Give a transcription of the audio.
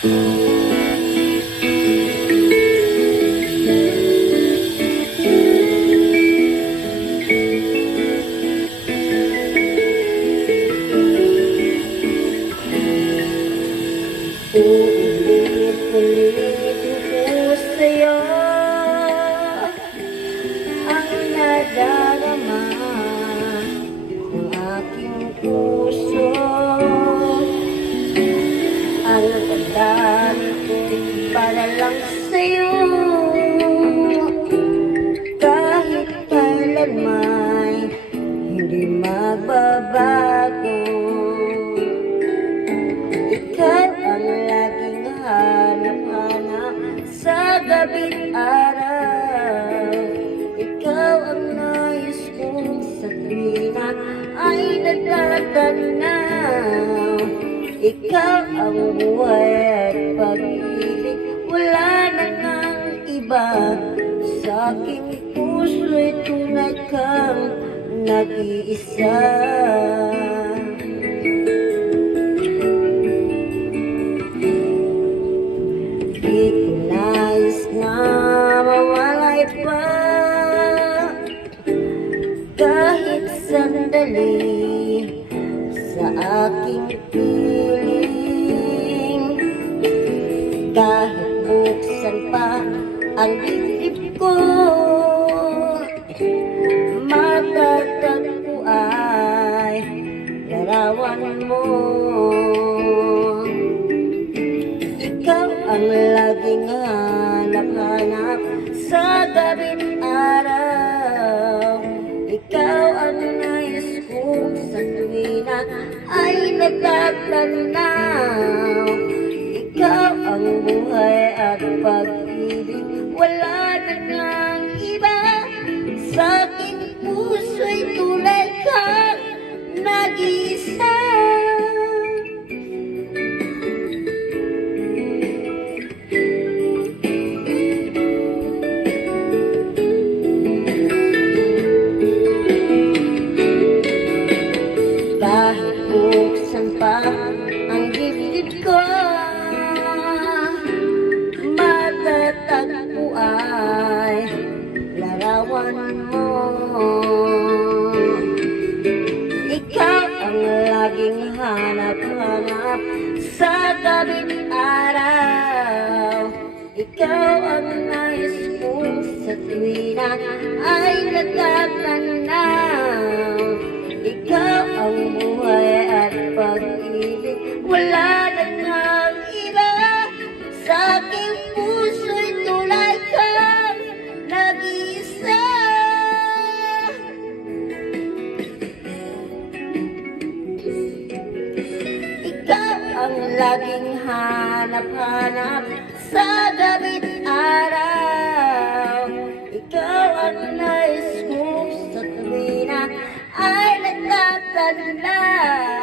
Ulit-ulitin ko sa'yo ang nadarama ng aking puso. Ang pagdami ko'y para lang sa'yo, kahit kailan may hindi magbabago. Ikaw ang laging hanap-hanap sa gabi't araw. Ikaw ang nais kong sa tuwina ay natatanaw. Ikaw ang buhay at pag-ibig, wala na ngang iba. Sa aking puso'y tunay kang nag-iisa. Di ko nais na mawalay pa kahit sandali sa aking piling. Kahit buksan pa ang dibdib ko, matatagpo ay larawan mo. Ikaw ang laging hanap-hanap sa gabi't araw. Ikaw ang nais kong sa tuwina ay natatanaw. Ikaw ang buhay at pag-ibig, wala na ngang iba. Sa aking puso'y tunay kang nag-iisa. Kahit buksan pa ang dibdib ko, matatagpo ay larawan mo. Ikaw ang laging hanap-hanap sa gabi't araw. Ikaw ang nais kong sa tuwina ay natatanaw. Ikaw ang buhay at pag-ibig, wala na ngang iba. Sa aking puso'y tunay kang nag-iisa. Ikaw ang laging hanap-hanap sa gabi't araw. Ikaw ang nais kong sa tuwina ay natatanaw.